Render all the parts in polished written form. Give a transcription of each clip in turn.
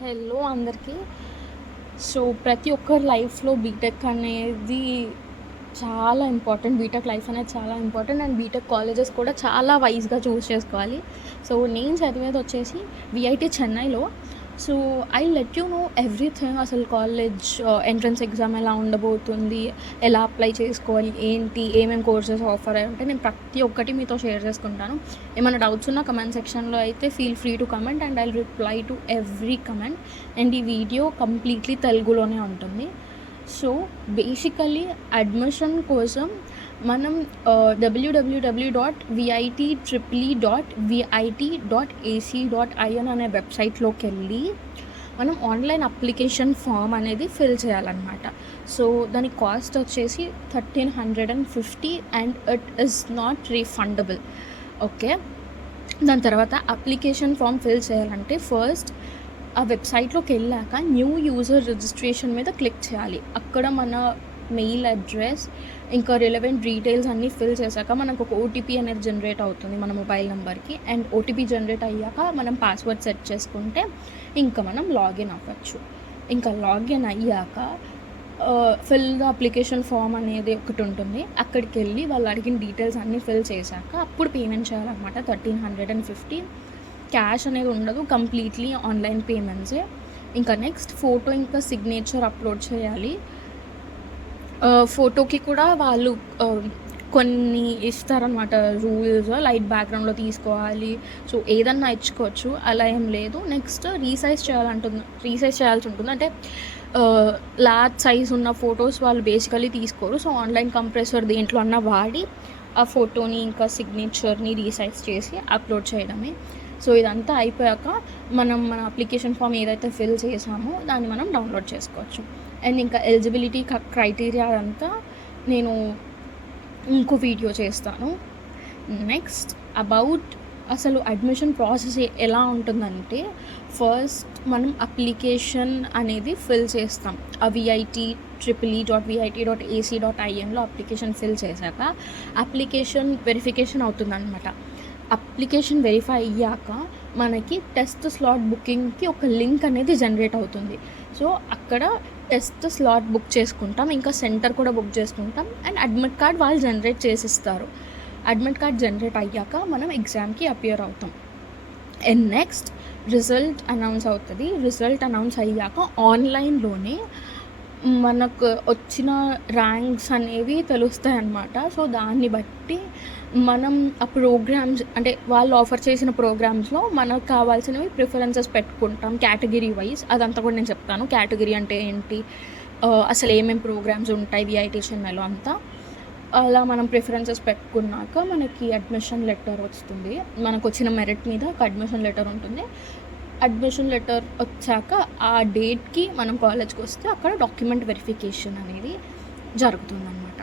Hello అందరికీ. So ప్రతి ఒక్కరి లైఫ్లో బీటెక్ అనేది చాలా ఇంపార్టెంట్. బీటెక్ లైఫ్ అనేది చాలా ఇంపార్టెంట్ అండ్ బీటెక్ కాలేజెస్ కూడా చాలా వైజ్గా చూస్ చేసుకోవాలి. సో నేను చదివేది వచ్చేసి విఐటి చెన్నైలో. So I let you know everything. అసలు కాలేజ్ ఎంట్రన్స్ ఎగ్జామ్ ఎలా ఉండబోతుంది, ఎలా అప్లై చేసుకోవాలి, ఏంటి, ఏమేమి కోర్సెస్ ఆఫర్ అయ్యి ఉంటే నేను ప్రతి ఒక్కటి మీతో షేర్ చేసుకుంటాను. ఏమైనా డౌట్స్ ఉన్నా కమెంట్ సెక్షన్లో అయితే feel free to comment and I reply to every comment. And ఈ వీడియో కంప్లీట్లీ తెలుగులోనే ఉంటుంది. సో బేసికలీ అడ్మిషన్ కోసం మనం www.vitee.viit.ac.in అనే వెబ్సైట్లోకి వెళ్ళి మనం ఆన్లైన్ అప్లికేషన్ ఫామ్ అనేది ఫిల్ చేయాలన్నమాట. సో దాని కాస్ట్ వచ్చేసి 1350 and it is not refundable. Okay, దాని తర్వాత అప్లికేషన్ ఫామ్ ఫిల్ చేయాలంటే ఫస్ట్ ఆ వెబ్సైట్లోకి వెళ్ళాక న్యూ యూజర్ రిజిస్ట్రేషన్ మీద క్లిక్ చేయాలి. అక్కడ మన మెయిల్ అడ్రస్ ఇంకా రిలవెంట్ డీటెయిల్స్ అన్నీ ఫిల్ చేశాక మనకు ఒక ఓటీపీ అనేది జనరేట్ అవుతుంది మన మొబైల్ నెంబర్కి. అండ్ ఓటీపీ జనరేట్ అయ్యాక మనం పాస్వర్డ్ సెట్ చేసుకుంటే ఇంకా మనం లాగిన్ అవ్వచ్చు. ఇంకా లాగిన్ అయ్యాక ఫిల్ ద అప్లికేషన్ ఫామ్ అనేది ఒకటి ఉంటుంది. అక్కడికి వెళ్ళి వాళ్ళు అడిగిన డీటెయిల్స్ అన్నీ ఫిల్ చేశాక అప్పుడు పేమెంట్ చేయాలన్నమాట. 1350. క్యాష్ అనేది ఉండదు, కంప్లీట్లీ ఆన్లైన్ పేమెంట్సే. ఇంకా నెక్స్ట్ ఫోటో ఇంకా సిగ్నేచర్ అప్లోడ్ చేయాలి. ఫోటోకి కూడా వాళ్ళు కొన్ని ఇస్తారనమాట రూల్స్. లైట్ బ్యాక్గ్రౌండ్లో తీసుకోవాలి, సో ఏదన్నా ఇచ్చుకోవచ్చు, అలా ఏం లేదు. నెక్స్ట్ రీసైజ్ చేయాల్సి ఉంటుంది. అంటే లార్జ్ సైజ్ ఉన్న ఫొటోస్ వాళ్ళు బేసికలీ తీసుకోరు. సో ఆన్లైన్ కంప్రెసర్ దేంట్లో అన్నా వాడి ఆ ఫోటోని ఇంకా సిగ్నేచర్ని రీసైజ్ చేసి అప్లోడ్ చేయడమే. సో ఇదంతా అయిపోయాక మనం మన అప్లికేషన్ ఫామ్ ఏదైతే ఫిల్ చేసామో దాన్ని మనం డౌన్లోడ్ చేసుకోవచ్చు. అండ్ ఇంకా ఎలిజిబిలిటీ క్రైటీరియా అంతా నేను ఇంకో వీడియో చేస్తాను. నెక్స్ట్ అబౌట్ అసలు అడ్మిషన్ ప్రాసెస్ ఎలా ఉంటుందంటే ఫస్ట్ మనం అప్లికేషన్ అనేది ఫిల్ చేస్తాం. ఆ vitee.viit.ac.inలో అప్లికేషన్ ఫిల్ చేశాక అప్లికేషన్ వెరిఫికేషన్ అవుతుందన్నమాట. అప్లికేషన్ వెరిఫై అయ్యాక మనకి టెస్ట్ స్లాట్ బుకింగ్కి ఒక లింక్ అనేది జనరేట్ అవుతుంది. సో అక్కడ టెస్ట్ స్లాట్ బుక్ చేసుకుంటాం, ఇంకా సెంటర్ కూడా బుక్ చేసుకుంటాం. అండ్ అడ్మిట్ కార్డ్ వాళ్ళు జనరేట్ చేసిస్తారు. అడ్మిట్ కార్డ్ జనరేట్ అయ్యాక మనం ఎగ్జామ్కి అపియర్ అవుతాం. అండ్ నెక్స్ట్ రిజల్ట్ అనౌన్స్ అవుతుంది. రిజల్ట్ అనౌన్స్ అయ్యాక ఆన్లైన్లోనే మనకు వచ్చిన ర్యాంక్స్ అనేవి తెలుస్తాయి అన్నమాట. సో దాన్ని బట్టి మనం ఆ ప్రోగ్రామ్స్ అంటే వాళ్ళు ఆఫర్ చేసిన ప్రోగ్రామ్స్లో మనకు కావాల్సినవి ప్రిఫరెన్సెస్ పెట్టుకుంటాం కేటగిరీ వైజ్. అదంతా కూడా నేను చెప్తాను. కేటగిరీ అంటే ఏంటి, అసలు ఏమేమి ప్రోగ్రామ్స్ ఉంటాయి విఐటి చెన్నైలో అంతా. అలా మనం ప్రిఫరెన్సెస్ పెట్టుకున్నాక మనకి అడ్మిషన్ లెటర్ వస్తుంది. మనకు వచ్చిన మెరిట్ మీద ఒక అడ్మిషన్ లెటర్ ఉంటుంది. అడ్మిషన్ లెటర్ వచ్చాక ఆ డేట్కి మనం కాలేజ్కి వస్తే అక్కడ డాక్యుమెంట్ వెరిఫికేషన్ అనేది జరుగుతుందన్నమాట.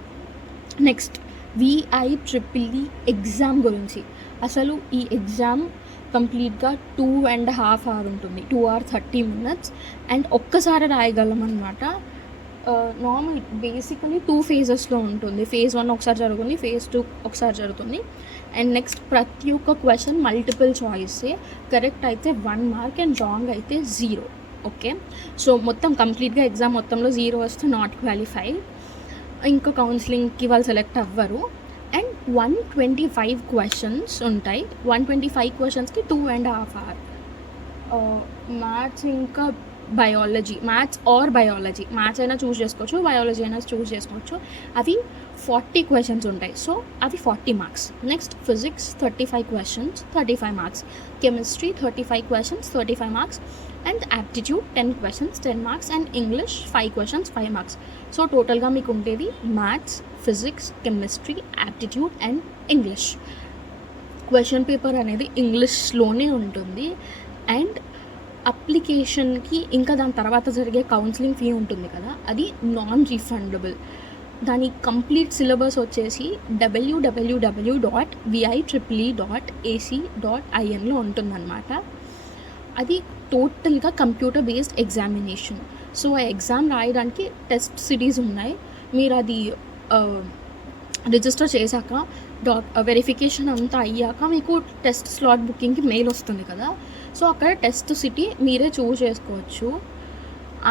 నెక్స్ట్ VIEEE ఎగ్జామ్ గురించి. అసలు ఈ ఎగ్జామ్ కంప్లీట్గా 2.5 hours ఉంటుంది, 2 hours 30 minutes. అండ్ ఒక్కసారి రాయగలం అన్నమాట. నార్మల్ బేసికలీ 2 phases ఉంటుంది. phase 1 ఒకసారి జరుగుతుంది, phase 2 ఒకసారి జరుగుతుంది. అండ్ నెక్స్ట్ ప్రతి ఒక్క క్వశ్చన్ మల్టిపుల్ చాయిసే. కరెక్ట్ అయితే 1 mark అండ్ రాంగ్ అయితే 0. ఓకే, సో మొత్తం కంప్లీట్గా ఎగ్జామ్ మొత్తంలో 0 వస్తే నాట్ క్వాలిఫైడ్. ఇంకా కౌన్సిలింగ్కి వాళ్ళు సెలెక్ట్ అవ్వరు. అండ్ 125 questions ఉంటాయి. 125 questionస్కి 2.5 hours. మ్యాథ్స్ ఇంకా biology, maths or biology, maths అయినా చూస్ చేసుకోవచ్చు, బయాలజీ అయినా చూస్ చేసుకోవచ్చు. అవి 40 questions ఉంటాయి. సో అవి 40 marks. Next physics 35 questions, 35 marks. Chemistry 35 questions, 35 marks. And aptitude 10 questions, 10 marks. And English 5 questions, 5 marks. So టోటల్గా మీకు ఉండేది maths, physics, chemistry, aptitude and English. Question paper అనేది ఇంగ్లీష్లోనే ఉంటుంది. అండ్ అప్లికేషన్కి ఇంకా దాని తర్వాత జరిగే కౌన్సిలింగ్ ఫీ ఉంటుంది కదా, అది నాన్ రీఫండబుల్. దాని కంప్లీట్ సిలబస్ వచ్చేసి www.vitee.ac.inలో ఉంటుందన్నమాట. అది టోటల్గా కంప్యూటర్ బేస్డ్ ఎగ్జామినేషన్. సో ఆ ఎగ్జామ్ రాయడానికి టెస్ట్ సిరీస్ ఉన్నాయి. మీరు అది రిజిస్టర్ చేశాక వెరిఫికేషన్ అంతా అయ్యాక మీకు టెస్ట్ స్లాట్ బుకింగ్కి మెయిల్ వస్తుంది కదా. సో అక్కడ టెస్ట్ సిటీ మీరే చూస్ చేసుకోవచ్చు.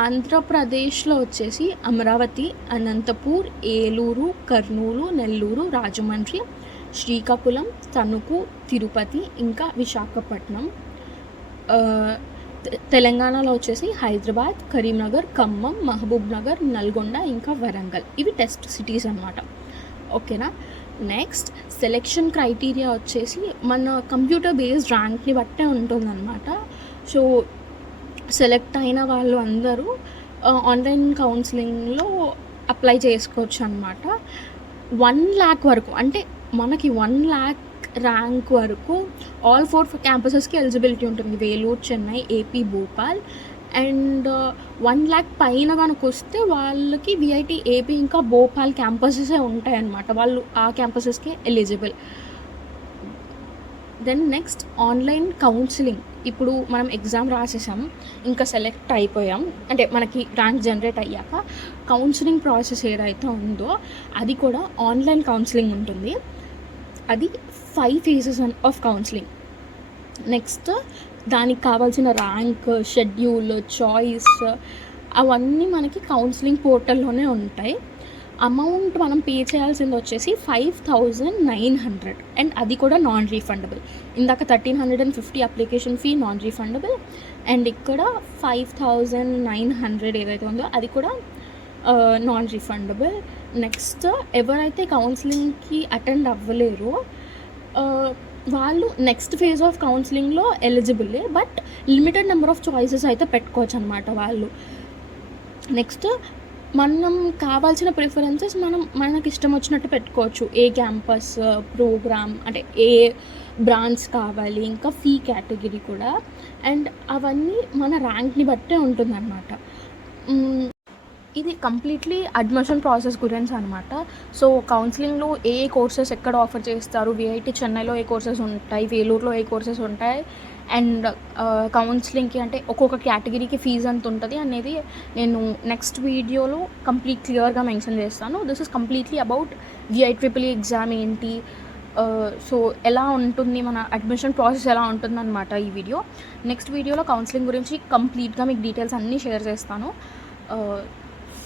ఆంధ్రప్రదేశ్లో వచ్చేసి అమరావతి, అనంతపూర్, ఏలూరు, కర్నూలు, నెల్లూరు, రాజమండ్రి, శ్రీకాకుళం, తణుకు, తిరుపతి, ఇంకా విశాఖపట్నం. తెలంగాణలో వచ్చేసి హైదరాబాద్, కరీంనగర్, ఖమ్మం, మహబూబ్ నగర్, నల్గొండ, ఇంకా వరంగల్. ఇవి టెస్ట్ సిటీస్ అనమాట. ఓకేనా. నెక్స్ట్ సెలెక్షన్ క్రైటీరియా వచ్చేసి మన కంప్యూటర్ బేస్డ్ ర్యాంక్ని బట్టే ఉంటుందన్నమాట. సో సెలెక్ట్ అయిన వాళ్ళు అందరూ ఆన్లైన్ కౌన్సిలింగ్లో అప్లై చేసుకోవచ్చు అనమాట. 1,00,000 వరకు, అంటే మనకి 1,00,000 ర్యాంక్ వరకు ఆల్ 4 క్యాంపసెస్కి ఎలిజిబిలిటీ ఉంటుంది. వేలూరు, చెన్నై, ఏపీ, భోపాల్. అండ్ 1,00,000 పైన కనుక వస్తే వాళ్ళకి విఐటి ఏపీ ఇంకా భోపాల్ క్యాంపసెసే ఉంటాయన్నమాట. వాళ్ళు ఆ క్యాంపసెస్కి eligible. Then next online counselling. ఇప్పుడు మనం ఎగ్జామ్ రాసేసాం, ఇంకా సెలెక్ట్ అయిపోయాం, అంటే మనకి ర్యాంక్ జనరేట్ అయ్యాక కౌన్సిలింగ్ ప్రాసెస్ ఏదైతే ఉందో అది కూడా ఆన్లైన్ కౌన్సిలింగ్ ఉంటుంది. అది 5 phases ఆఫ్ కౌన్సిలింగ్. నెక్స్ట్ దానికి కావాల్సిన ర్యాంక్, షెడ్యూల్, చాయిస్ అవన్నీ మనకి కౌన్సిలింగ్ పోర్టల్లోనే ఉంటాయి. అమౌంట్ మనం పే చేయాల్సింది వచ్చేసి 5,900, అండ్ అది కూడా నాన్ రీఫండబుల్. ఇందాక 1,350 application fee non refundable, and ఇక్కడ 5,900 ఏదైతే ఉందో అది కూడా నాన్ రీఫండబుల్. నెక్స్ట్ ఎవరైతే కౌన్సిలింగ్కి అటెండ్ అవ్వలేరో వాళ్ళు నెక్స్ట్ ఫేజ్ ఆఫ్ కౌన్సిలింగ్లో eligible, but limited number of choices అయితే పెట్టుకోవచ్చు అనమాట వాళ్ళు. నెక్స్ట్ మనం కావాల్సిన ప్రిఫరెన్సెస్ మనకి ఇష్టం వచ్చినట్టు పెట్టుకోవచ్చు. ఏ క్యాంపస్, ప్రోగ్రామ్, అంటే ఏ బ్రాంచ్ కావాలి, ఇంకా ఫీ కేటగిరీ కూడా, అండ్ అవన్నీ మన ర్యాంక్ని బట్టే ఉంటుందన్నమాట. ఇది కంప్లీట్లీ అడ్మిషన్ ప్రాసెస్ గురించి అనమాట. సో కౌన్సిలింగ్లో ఏ కోర్సెస్ ఎక్కడ ఆఫర్ చేస్తారు, విఐటి చెన్నైలో ఏ కోర్సెస్ ఉంటాయి, వేలూరులో ఏ కోర్సెస్ ఉంటాయి, అండ్ కౌన్సిలింగ్కి అంటే ఒక్కొక్క కేటగిరీకి ఫీజు ఎంత ఉంటుంది అనేది నేను నెక్స్ట్ వీడియోలో క్లియర్గా మెన్షన్ చేస్తాను. This is completely about V I triple exam ఏంటి, సో ఎలా ఉంటుంది, మన అడ్మిషన్ ప్రాసెస్ ఎలా ఉంటుందన్నమాట ఈ వీడియో. నెక్స్ట్ వీడియోలో కౌన్సిలింగ్ గురించి కంప్లీట్గా మీకు డీటెయిల్స్ అన్నీ షేర్ చేస్తాను.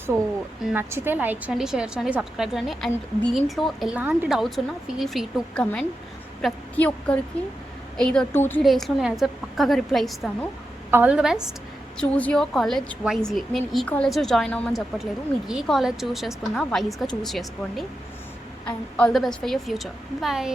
సో నచ్చితే లైక్ చేయండి, షేర్ చేయండి, సబ్స్క్రైబ్ చేయండి. అండ్ దీంట్లో ఎలాంటి డౌట్స్ ఉన్నా ఫీల్ ఫ్రీ టు కమెంట్. ప్రతి ఒక్కరికి ఏదో 2-3 డేస్లో నేనైతే పక్కగా రిప్లై ఇస్తాను. All the best. Choose your college wisely. నేను ఈ కాలేజ్లో జాయిన్ అవ్వమని చెప్పట్లేదు, మీరు ఏ కాలేజ్ చూస్ చేసుకున్నా వైజ్గా చూస్ చేసుకోండి. And all the best for your future. Bye.